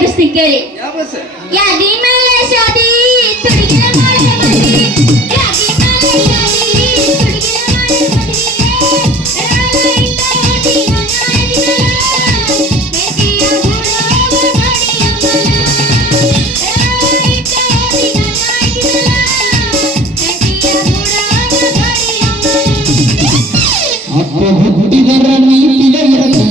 ಎಬ್ಬಿಸ್ತೀನಿ ಕೇಳಿ ಯಾದಿ ಮೇಲೆ ಹುಟ್ಟಿದರ ನೀತಿಯ ಇರಬೇಕು.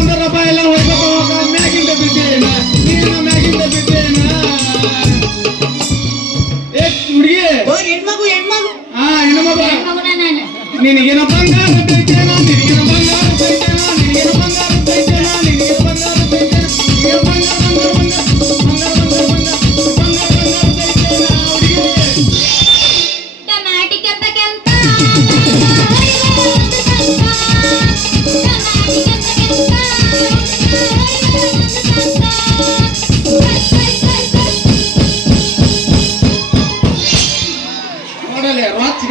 ಹೆಣ್ಮಗು ಹೆಣ್ಮಗು. ಹಾ ಹೆಣ್ಮಗು. ನಿನಗೇನ ಬಂಗಾರ ಬೇಕೇನೋ ಬಂಗಾರ ಬೇಕೇನೋ.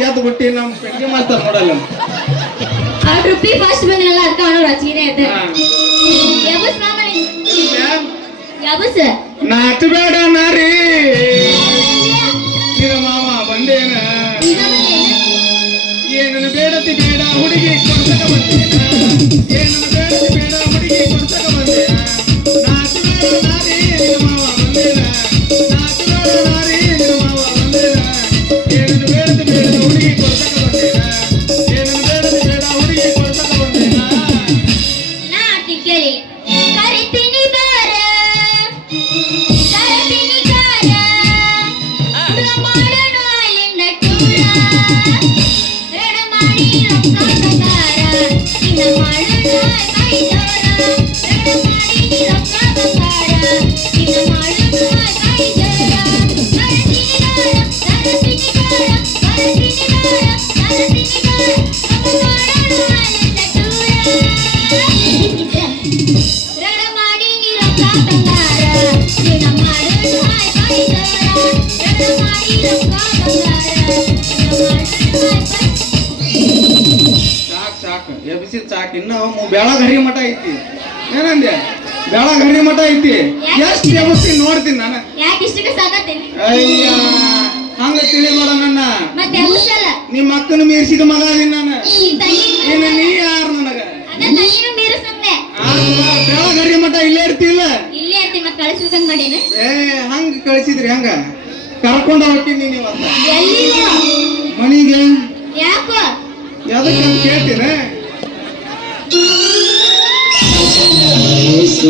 ನೋಡಲೆ ರಾಚ್ ಗೆದ್ದು ಬಿಟ್ಟಿ ನಮ್ಮ ಪೆಟ್ಟಿಗೆ ಮಾಸ್ತಾರ ನೋಡಲ್ಲ ಆ ರುಪಿ ಫಸ್ಟ್ ಬಂದ್ರಲ್ಲ ಅದಕ್ಕೆ ಅವನು ರಚಿಗೆ ಐತೆ ಹಾ. ಯಬಸ್ ಮಾಮನಿ ಮ್ಯಾಮ್, ಯಬಸ್ ನಾಚ ಬೇಡ ನಾರಿ ನಿನ್ನ ಮಾವ ಬಂದೇನ ಈಗ ಬಂದೇನ ಏನನ್ನ ಬೇಡತಿ ಬೇಡ ಹುಡುಗಿ ಕೊಡ್ಸಕ ಬಂದೇನ ಏನನ್ನ ಬೇಡತಿ ಬೇಡ ಹುಡುಗಿ ಕೊಡ್ಸಕ ಬಂದೇನ ನಾಚ ಬೇಡ ನಾರಿ ನಿನ್ನ ಮಾವ ಬಂದೇನ ನಾಚ ಬೇಡ ನಾರಿ रणमाडी निरंकार बंगारा रणमाडी ಸಾಕ್. ಎಬ್ಸಿದ್ ಸಾಕು. ಇನ್ನು ಬೆಳಗರಿ ಮಠ ಐತಿ. ಏನಂದೆ? ಬೆಳಗರಿ ಮಠ ಐತಿ. ಎಷ್ಟು ಎಬ್ಸಿ ನೋಡ್ತೀನಿ ನಾನು. ಯಾಕೆ ಇಷ್ಟಕ್ಕೆ ಸಾಕತ್ತೇನೆ ಅಯ್ಯ ಹಂಗ ತಿಳಿ ನೋಡ ನನ್ನ. ಮತ್ತೆ ಎಬ್ಸಲ್ಲ ನಿಮ್ಮ ಅಕ್ಕನ ಮೀರಿಸಿದ ಮಗ ಅದೀನಿ ನಾನು. ಇನ್ನು ನೀ ಯಾರು ನನಗ? ಬೆಳಗರಿ ಮಠ ಇಲ್ಲೇ ಇರ್ತಿಲ್ಲ ಇಲ್ಲೇ ಮತ್ತೆ ಕಳಿಸ್ಬೇಕಂತ ಮಾಡೇನ? ಏ ಹಂಗ ಕಳಿಸಿದ್ರಿ ಹಂಗ. ಕರ್ಕೊಂಡ ಹೊಟ್ಟಿನಿ ನೀವು ಮನಿಗೆ? ಯಾಕೋ? ಯಾವ್ದಕ್ಕೆ ಕೇಳ್ತೀನಿ ಕೇಳ್ತೀರ?